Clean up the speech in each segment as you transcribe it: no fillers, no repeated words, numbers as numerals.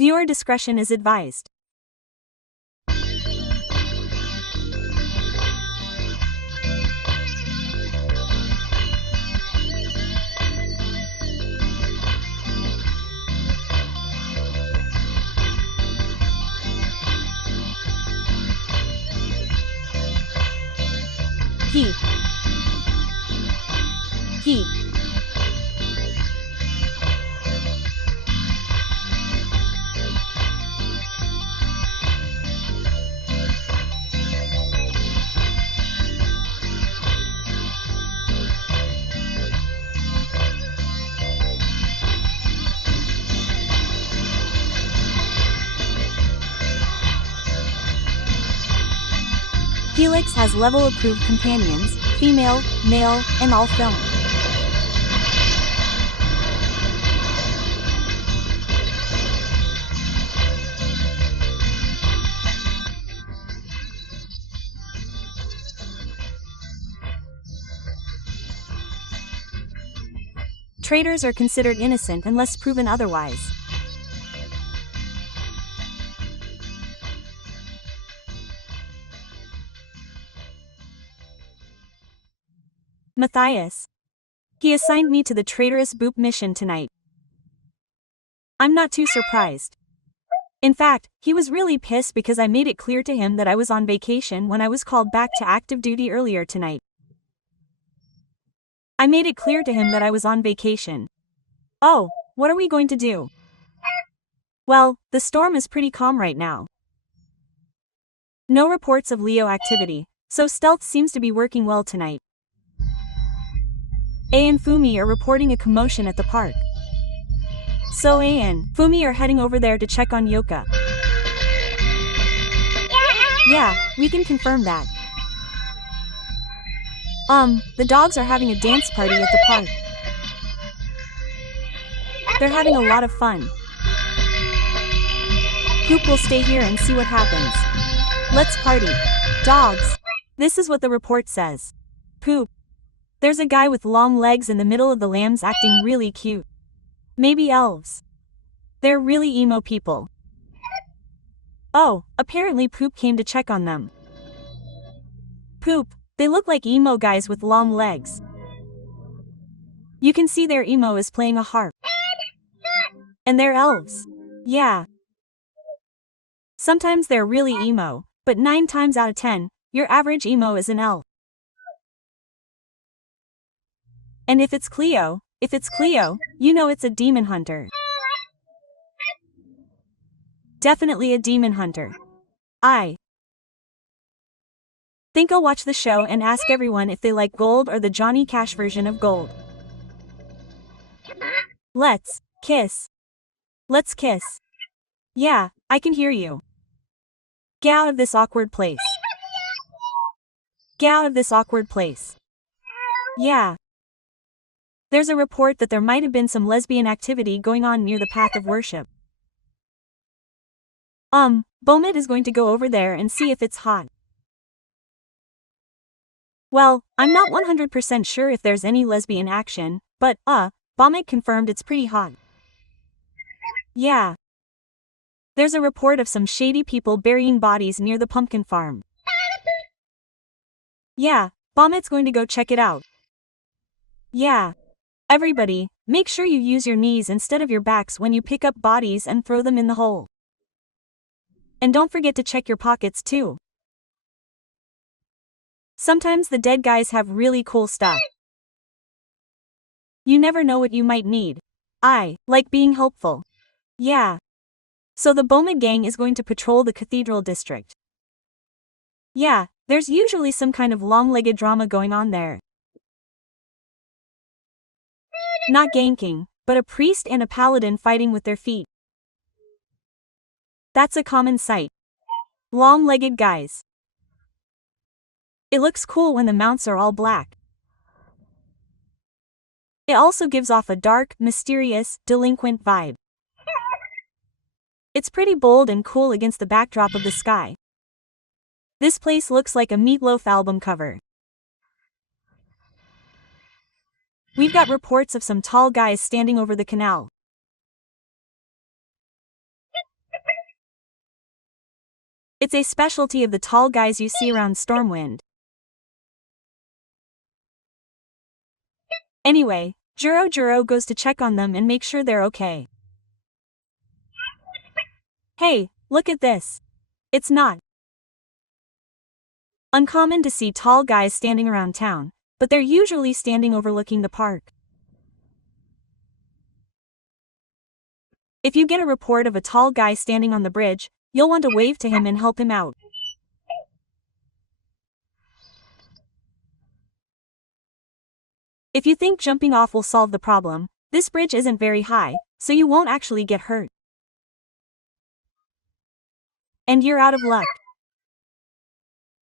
Viewer discretion is advised. Heat. Heat. Helix has level-approved companions, female, male, and all filmed. Traitors are considered innocent unless proven otherwise. Matthias. He assigned me to the traitorous Boop mission tonight. I'm not too surprised. In fact, he was really pissed because I made it clear to him that I was on vacation when I was called back to active duty earlier tonight. I made it clear to him that I was on vacation. Oh, what are we going to do? Well, the storm is pretty calm right now. No reports of Leo activity, so stealth seems to be working well tonight. A and Fumi are reporting a commotion at the park. So A and Fumi are heading over there to check on Yoka. Yeah, we can confirm that. The dogs are having a dance party at the park. They're having a lot of fun. Pook will stay here and see what happens. Let's party. Dogs. This is what the report says. Poop. There's a guy with long legs in the middle of the lambs acting really cute. Maybe elves. They're really emo people. Oh, apparently Poop came to check on them. Poop, they look like emo guys with long legs. You can see their emo is playing a harp. And they're elves. Yeah. Sometimes they're really emo, but 9 times out of 10, your average emo is an elf. And if it's Cleo, you know it's a demon hunter. Definitely a demon hunter. I think I'll watch the show and ask everyone if they like Gold or the Johnny Cash version of Gold. Let's kiss. Let's kiss. Yeah, I can hear you. Get out of this awkward place. Get out of this awkward place. Yeah. There's a report that there might have been some lesbian activity going on near the path of worship. Beaumont is going to go over there and see if it's hot. Well, I'm not 100% sure if there's any lesbian action, but, Beaumont confirmed it's pretty hot. Yeah. There's a report of some shady people burying bodies near the pumpkin farm. Yeah, Beaumont's going to go check it out. Yeah. Everybody, make sure you use your knees instead of your backs when you pick up bodies and throw them in the hole. And don't forget to check your pockets too. Sometimes the dead guys have really cool stuff. You never know what you might need. I like being helpful. Yeah. So the Beaumont gang is going to patrol the Cathedral District. Yeah, there's usually some kind of long-legged drama going on there. Not ganking, but a priest and a paladin fighting with their feet. That's a common sight. Long-legged guys. It looks cool when the mounts are all black. It also gives off a dark, mysterious, delinquent vibe. It's pretty bold and cool against the backdrop of the sky. This place looks like a Meatloaf album cover. We've got reports of some tall guys standing over the canal. It's a specialty of the tall guys you see around Stormwind. Anyway, Juro goes to check on them and make sure they're okay. Hey, look at this. It's not uncommon to see tall guys standing around town, but they're usually standing overlooking the park. If you get a report of a tall guy standing on the bridge, you'll want to wave to him and help him out. If you think jumping off will solve the problem, this bridge isn't very high, so you won't actually get hurt. And you're out of luck.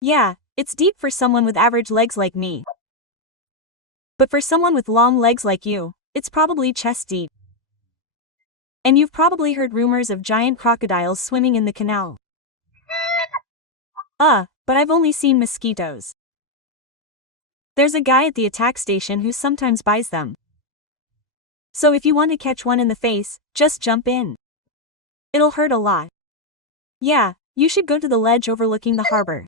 Yeah, it's deep for someone with average legs like me. But for someone with long legs like you, it's probably chest deep. And you've probably heard rumors of giant crocodiles swimming in the canal. But I've only seen mosquitoes. There's a guy at the attack station who sometimes buys them. So if you want to catch one in the face, just jump in. It'll hurt a lot. Yeah, you should go to the ledge overlooking the harbor.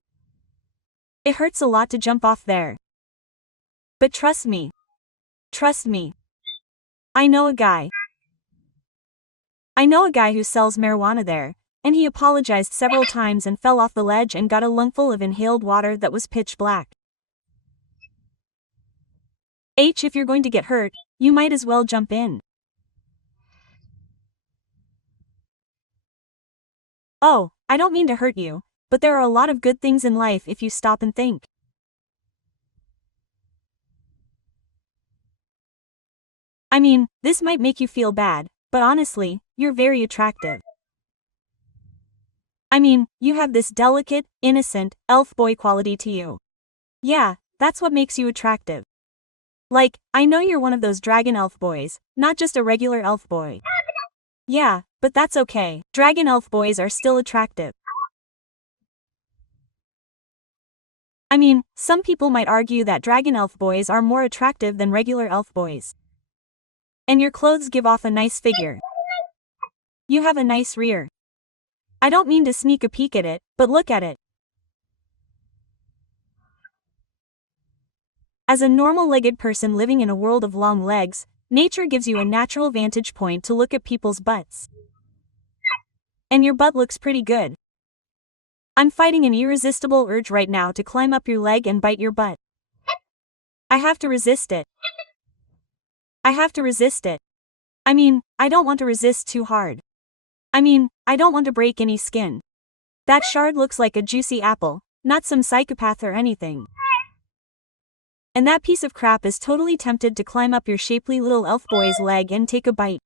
It hurts a lot to jump off there. But trust me. Trust me. I know a guy who sells marijuana there, and he apologized several times and fell off the ledge and got a lungful of inhaled water that was pitch black. If you're going to get hurt, you might as well jump in. Oh, I don't mean to hurt you, but there are a lot of good things in life if you stop and think. I mean, this might make you feel bad, but honestly, you're very attractive. I mean, you have this delicate, innocent, elf boy quality to you. Yeah, that's what makes you attractive. Like, I know you're one of those dragon elf boys, not just a regular elf boy. Yeah, but that's okay, dragon elf boys are still attractive. I mean, some people might argue that dragon elf boys are more attractive than regular elf boys. And your clothes give off a nice figure. You have a nice rear. I don't mean to sneak a peek at it, but look at it. As a normal-legged person living in a world of long legs, nature gives you a natural vantage point to look at people's butts. And your butt looks pretty good. I'm fighting an irresistible urge right now to climb up your leg and bite your butt. I have to resist it. I mean, I don't want to resist too hard. I mean, I don't want to break any skin. That shard looks like a juicy apple, not some psychopath or anything. And that piece of crap is totally tempted to climb up your shapely little elf boy's leg and take a bite.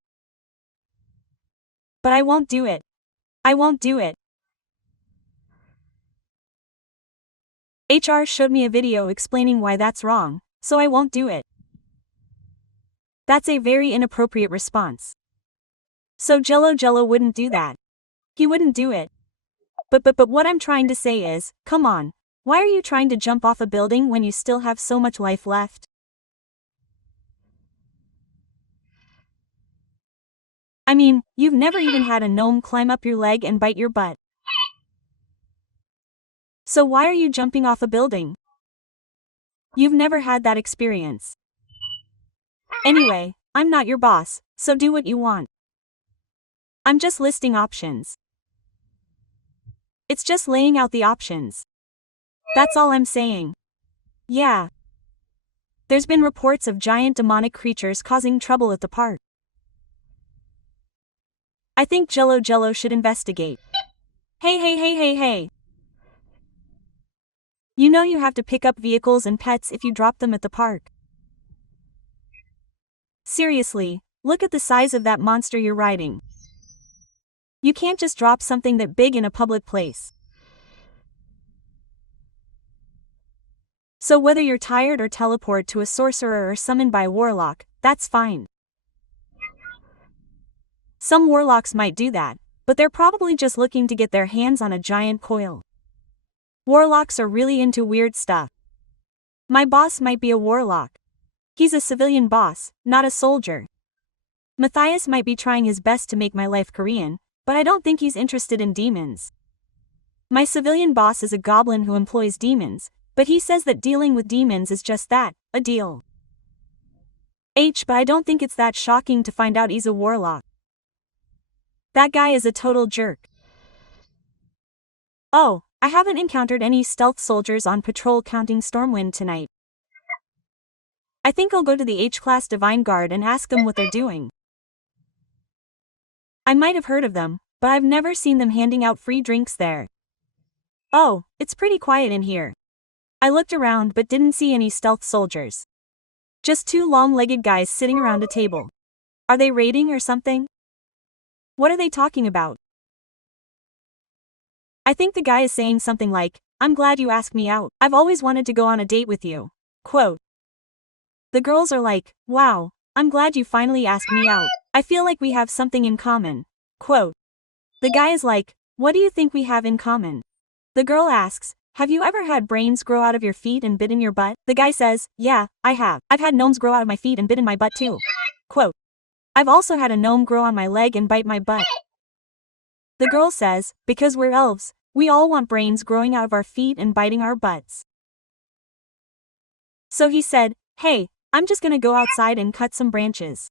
But I won't do it. I won't do it. HR showed me a video explaining why that's wrong, so I won't do it. That's a very inappropriate response. So Jello wouldn't do that. He wouldn't do it. But what I'm trying to say is, come on, why are you trying to jump off a building when you still have so much life left? I mean, you've never even had a gnome climb up your leg and bite your butt. So why are you jumping off a building? You've never had that experience. Anyway, I'm not your boss, so do what you want. I'm just listing options. It's just laying out the options. That's all I'm saying. Yeah. There's been reports of giant demonic creatures causing trouble at the park. I think Jello should investigate. Hey. You know you have to pick up vehicles and pets if you drop them at the park. Seriously, look at the size of that monster you're riding. You can't just drop something that big in a public place. So whether you're tired or teleport to a sorcerer or summoned by a warlock, that's fine. Some warlocks might do that, but they're probably just looking to get their hands on a giant coil. Warlocks are really into weird stuff. My boss might be a warlock. He's a civilian boss, not a soldier. Matthias might be trying his best to make my life Korean, but I don't think he's interested in demons. My civilian boss is a goblin who employs demons, but he says that dealing with demons is just that, a deal. But I don't think it's that shocking to find out he's a warlock. That guy is a total jerk. Oh, I haven't encountered any stealth soldiers on patrol counting Stormwind tonight. I think I'll go to the H-Class Divine Guard and ask them what they're doing. I might have heard of them, but I've never seen them handing out free drinks there. Oh, it's pretty quiet in here. I looked around but didn't see any stealth soldiers. Just two long-legged guys sitting around a table. Are they raiding or something? What are they talking about? I think the guy is saying something like, "I'm glad you asked me out. I've always wanted to go on a date with you." Quote. The girls are like, "Wow, I'm glad you finally asked me out. I feel like we have something in common." Quote. The guy is like, "What do you think we have in common?" The girl asks, "Have you ever had brains grow out of your feet and bit in your butt?" The guy says, "Yeah, I have. I've had gnomes grow out of my feet and bit in my butt too." Quote. I've also had a gnome grow on my leg and bite my butt. The girl says, "Because we're elves, we all want brains growing out of our feet and biting our butts." So he said, "Hey, I'm just gonna go outside and cut some branches.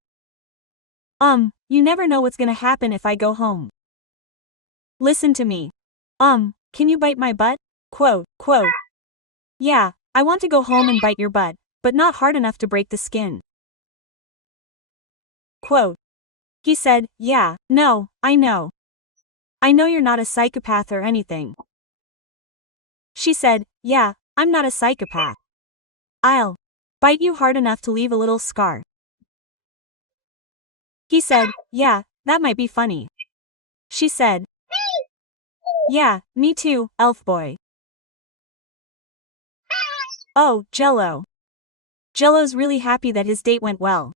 You never know what's gonna happen if I go home. Listen to me. Can you bite my butt?" Quote. Yeah, I want to go home and bite your butt, but not hard enough to break the skin. Quote. He said, "Yeah, no, I know. I know you're not a psychopath or anything." She said, "Yeah, I'm not a psychopath. I'll bite you hard enough to leave a little scar." He said, "Yeah, that might be funny." She said, "Yeah, me too, elf boy." Oh, Jello. Jello's really happy that his date went well.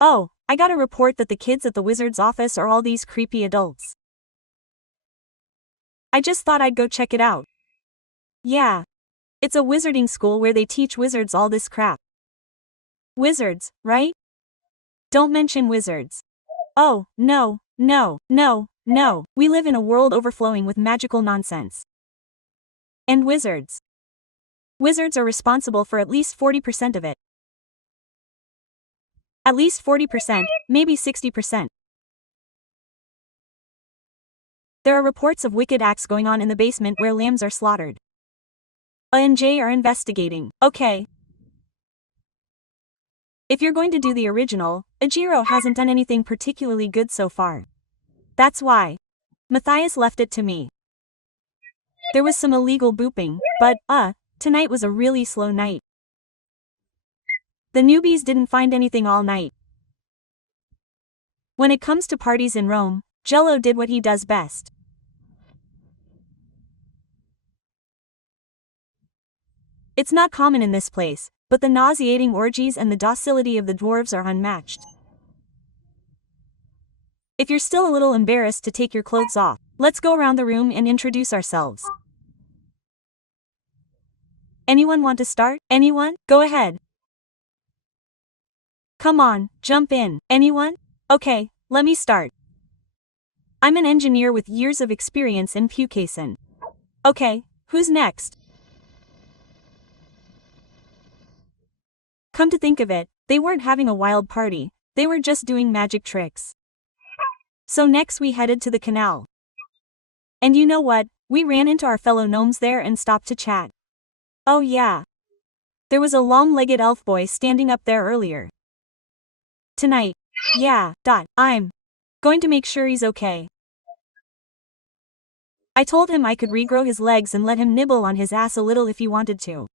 Oh, I got a report that the kids at the wizard's office are all these creepy adults. I just thought I'd go check it out. Yeah. It's a wizarding school where they teach wizards all this crap. Wizards, right? Don't mention wizards. Oh, no. We live in a world overflowing with magical nonsense. And wizards. Wizards are responsible for at least 40% of it. At least 40%, maybe 60%. There are reports of wicked acts going on in the basement where lambs are slaughtered. A and J are investigating. Okay. If you're going to do the original, Ajiro hasn't done anything particularly good so far. That's why Matthias left it to me. There was some illegal booping, but, tonight was a really slow night. The newbies didn't find anything all night. When it comes to parties in Rome, Jello did what he does best. It's not common in this place, but the nauseating orgies and the docility of the dwarves are unmatched. If you're still a little embarrassed to take your clothes off, let's go around the room and introduce ourselves. Anyone want to start? Anyone? Go ahead. Come on, jump in. Anyone? Okay, let me start. I'm an engineer with years of experience in Pookamhura. Okay, who's next? Come to think of it, they weren't having a wild party, they were just doing magic tricks. So next we headed to the canal. And you know what, we ran into our fellow gnomes there and stopped to chat. Oh yeah. There was a long-legged elf boy standing up there earlier. Tonight. Yeah, I'm going to make sure he's okay. I told him I could regrow his legs and let him nibble on his ass a little if he wanted to.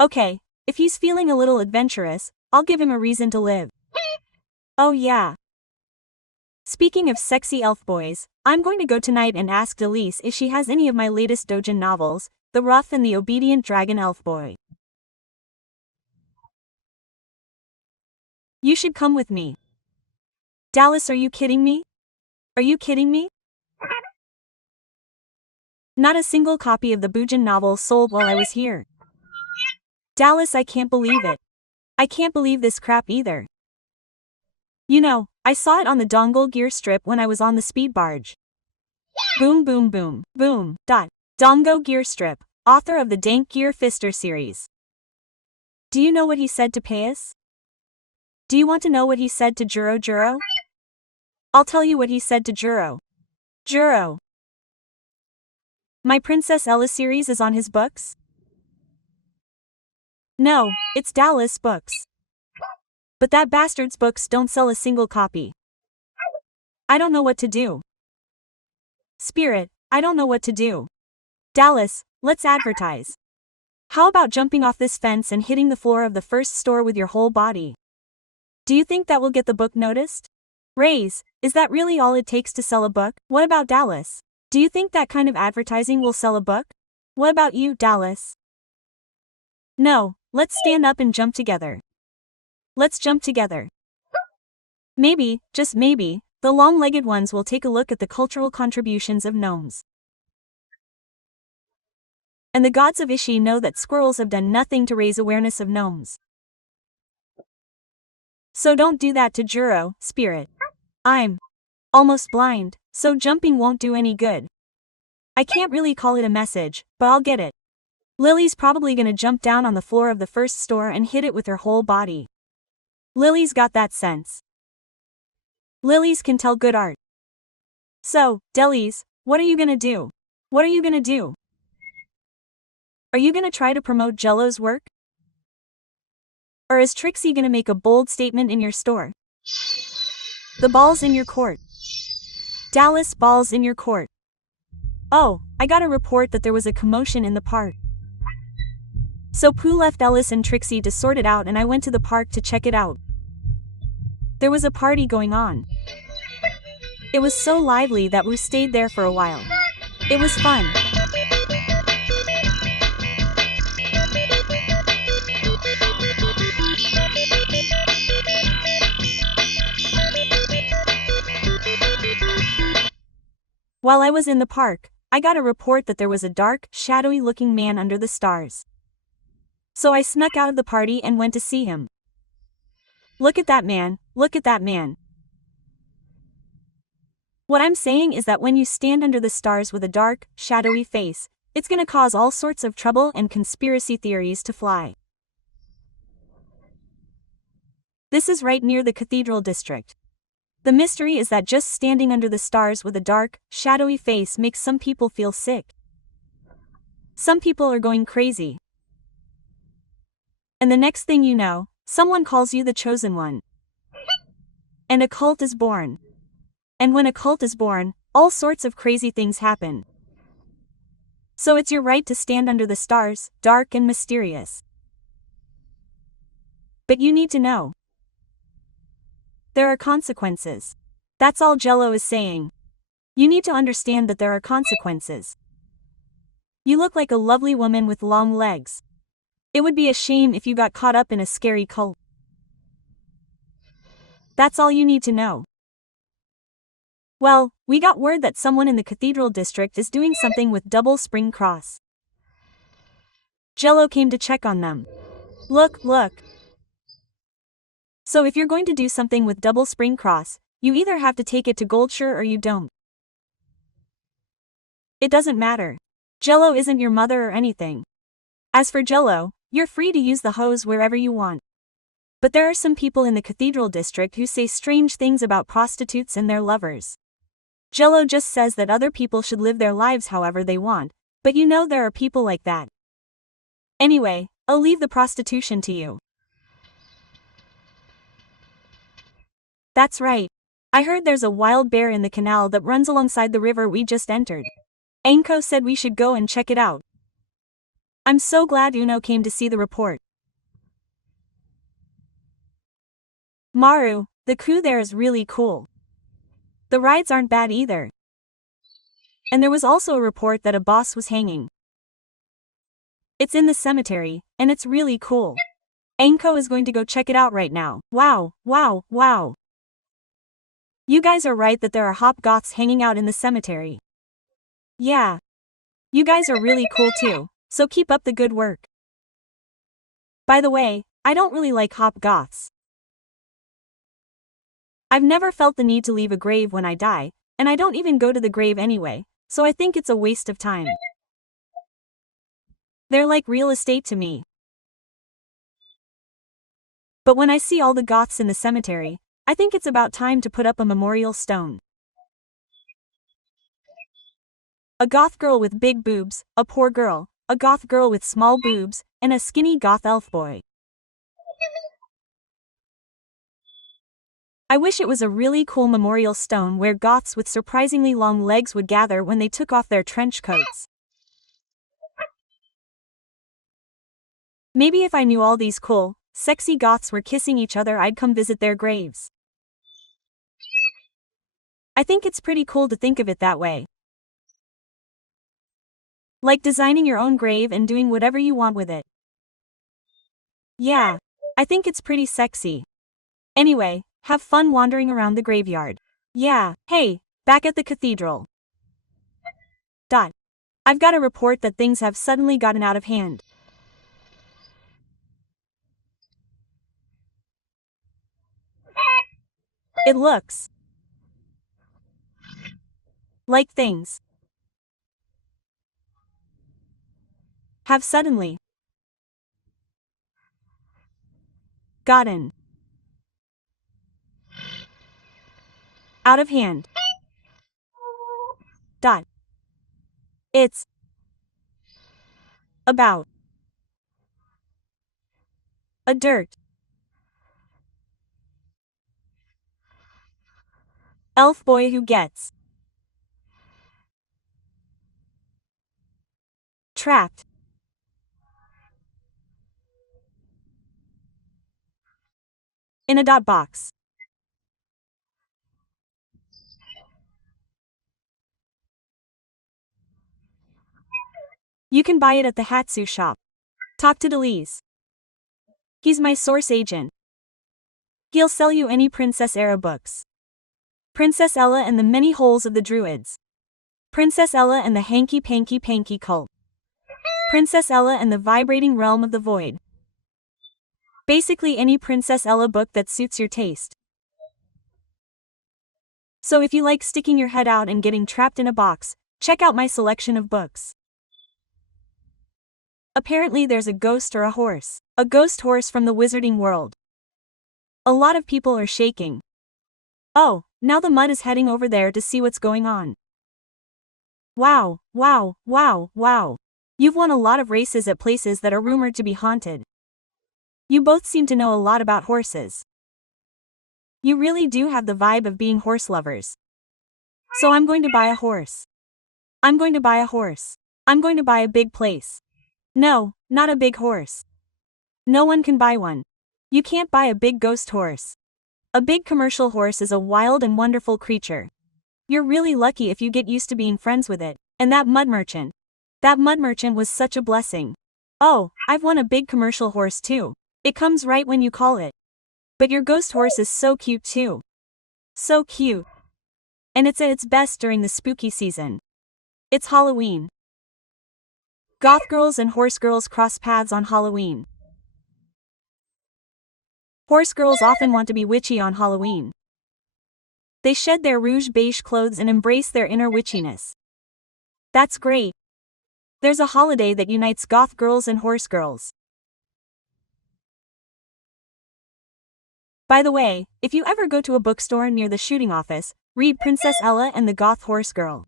Okay, if he's feeling a little adventurous, I'll give him a reason to live. Oh yeah. Speaking of sexy elf boys, I'm going to go tonight and ask Delise if she has any of my latest doujin novels, The Rough and the Obedient Dragon Elf Boy. You should come with me. Dallas, are you kidding me? Are you kidding me? Not a single copy of the Doujin novel sold while I was here. Dallas, I can't believe it. I can't believe this crap either. You know, I saw it on the dongle gear strip when I was on the speed barge. Boom boom boom, boom, dot. Dongo gear strip, author of the Dank Gear Fister series. Do you know what he said to Payas? Do you want to know what he said to Juro Juro? I'll tell you what he said to Juro. Juro. My Princess Ella series is on his books? No, it's Dallas Books. But that bastard's books don't sell a single copy. I don't know what to do. Spirit, I don't know what to do. Dallas, let's advertise. How about jumping off this fence and hitting the floor of the first store with your whole body? Do you think that will get the book noticed? Raise, is that really all it takes to sell a book? What about Dallas? Do you think that kind of advertising will sell a book? What about you, Dallas? No, let's stand up and jump together. Let's jump together. Maybe, just maybe, the long-legged ones will take a look at the cultural contributions of gnomes. And the gods of Ishi know that squirrels have done nothing to raise awareness of gnomes. So don't do that to Juro, Spirit. I'm almost blind, so jumping won't do any good. I can't really call it a message, but I'll get it. Lily's probably gonna jump down on the floor of the first store and hit it with her whole body. Lily's got that sense. Lilies can tell good art. So, Delis, what are you gonna do? What are you gonna do? Are you gonna try to promote Jello's work? Or is Trixie gonna make a bold statement in your store? The ball's in your court. Dallas, ball's in your court. Oh, I got a report that there was a commotion in the park. So Pooh left Ellis and Trixie to sort it out and I went to the park to check it out. There was a party going on. It was so lively that we stayed there for a while. It was fun. While I was in the park, I got a report that there was a dark, shadowy-looking man under the stars. So I snuck out of the party and went to see him. Look at that man, look at that man. What I'm saying is that when you stand under the stars with a dark, shadowy face, it's gonna cause all sorts of trouble and conspiracy theories to fly. This is right near the Cathedral District. The mystery is that just standing under the stars with a dark, shadowy face makes some people feel sick. Some people are going crazy. And the next thing you know, someone calls you the chosen one. And a cult is born. And when a cult is born, all sorts of crazy things happen. So it's your right to stand under the stars, dark and mysterious. But you need to know. There are consequences. That's all Jello is saying. You need to understand that there are consequences. You look like a lovely woman with long legs. It would be a shame if you got caught up in a scary cult. That's all you need to know. Well, we got word that someone in the Cathedral District is doing something with Double Spring Cross. Jello came to check on them. Look, look. So if you're going to do something with Double Spring Cross, you either have to take it to Goldshire or you don't. It doesn't matter. Jello isn't your mother or anything. As for Jello, you're free to use the hose wherever you want. But there are some people in the Cathedral District who say strange things about prostitutes and their lovers. Jello just says that other people should live their lives however they want, but you know there are people like that. Anyway, I'll leave the prostitution to you. That's right. I heard there's a wild bear in the canal that runs alongside the river we just entered. Anko said we should go and check it out. I'm so glad Uno came to see the report. Maru, the crew there is really cool. The rides aren't bad either. And there was also a report that a boss was hanging. It's in the cemetery, and it's really cool. Anko is going to go check it out right now. Wow, wow, wow. You guys are right that there are hop goths hanging out in the cemetery. Yeah. You guys are really cool too, so keep up the good work. By the way, I don't really like hop goths. I've never felt the need to leave a grave when I die, and I don't even go to the grave anyway, so I think it's a waste of time. They're like real estate to me. But when I see all the goths in the cemetery, I think it's about time to put up a memorial stone. A goth girl with big boobs, a poor girl, a goth girl with small boobs, and a skinny goth elf boy. I wish it was a really cool memorial stone where goths with surprisingly long legs would gather when they took off their trench coats. Maybe if I knew all these cool, sexy goths were kissing each other, I'd come visit their graves. I think it's pretty cool to think of it that way. Like designing your own grave and doing whatever you want with it. Yeah, I think it's pretty sexy. Anyway, have fun wandering around the graveyard. Yeah, hey, back at the cathedral. I've got a report that things have suddenly gotten out of hand. It looks like things have suddenly gotten out of hand. It's about a dirt elf boy who gets trapped in a dot box. You can buy it at the Hatsu shop. Talk to Delise. He's my source agent. He'll sell you any Princess Era books. Princess Ella and the Many Holes of the Druids. Princess Ella and the Hanky Panky Panky Cult. Princess Ella and the Vibrating Realm of the Void. Basically any Princess Ella book that suits your taste. So if you like sticking your head out and getting trapped in a box, check out my selection of books. Apparently there's a ghost or a horse. A ghost horse from the wizarding world. A lot of people are shaking. Oh, now the mud is heading over there to see what's going on. Wow, wow, wow, wow. You've won a lot of races at places that are rumored to be haunted. You both seem to know a lot about horses. You really do have the vibe of being horse lovers. So I'm going to buy a horse. I'm going to buy a horse. I'm going to buy a big place. No, not a big horse. No one can buy one. You can't buy a big ghost horse. A big commercial horse is a wild and wonderful creature. You're really lucky if you get used to being friends with it. And that mud merchant. That mud merchant was such a blessing. Oh, I've won a big commercial horse too. It comes right when you call it. But your ghost horse is so cute too. So cute. And it's at its best during the spooky season. It's Halloween. Goth girls and horse girls cross paths on Halloween. Horse girls often want to be witchy on Halloween. They shed their rouge beige clothes and embrace their inner witchiness. That's great. There's a holiday that unites goth girls and horse girls. By the way, if you ever go to a bookstore near the shooting office, read Princess Ella and the Goth Horse Girl.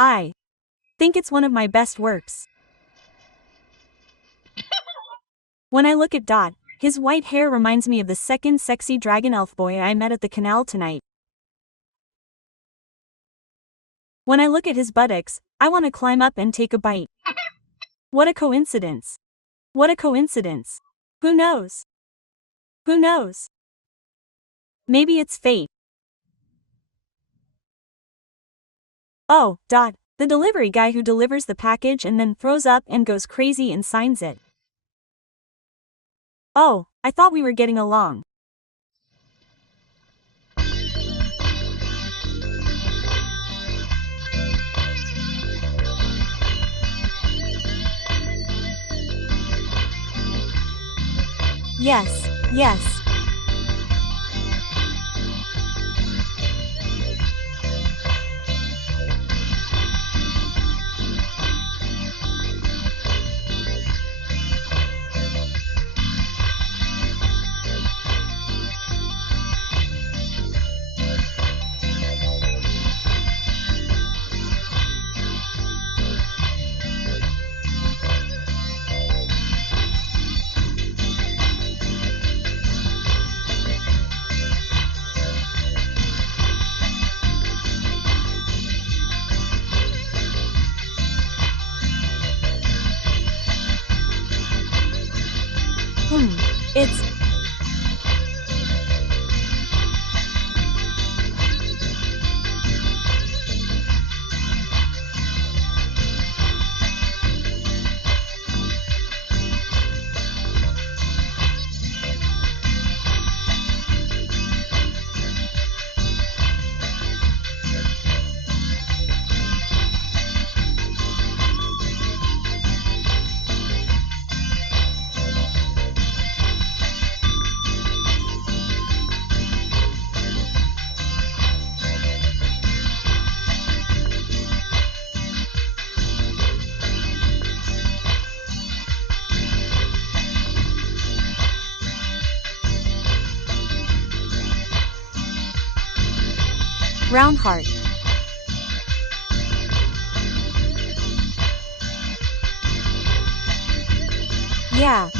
I think it's one of my best works. When I look at Dot, his white hair reminds me of the second sexy dragon elf boy I met at the canal tonight. When I look at his buttocks, I want to climb up and take a bite. What a coincidence. What a coincidence. Who knows? Who knows? Maybe it's fate. Oh, Dot, the delivery guy who delivers the package and then throws up and goes crazy and signs it. Oh, I thought we were getting along. Yes, yes. Round heart. Yeah,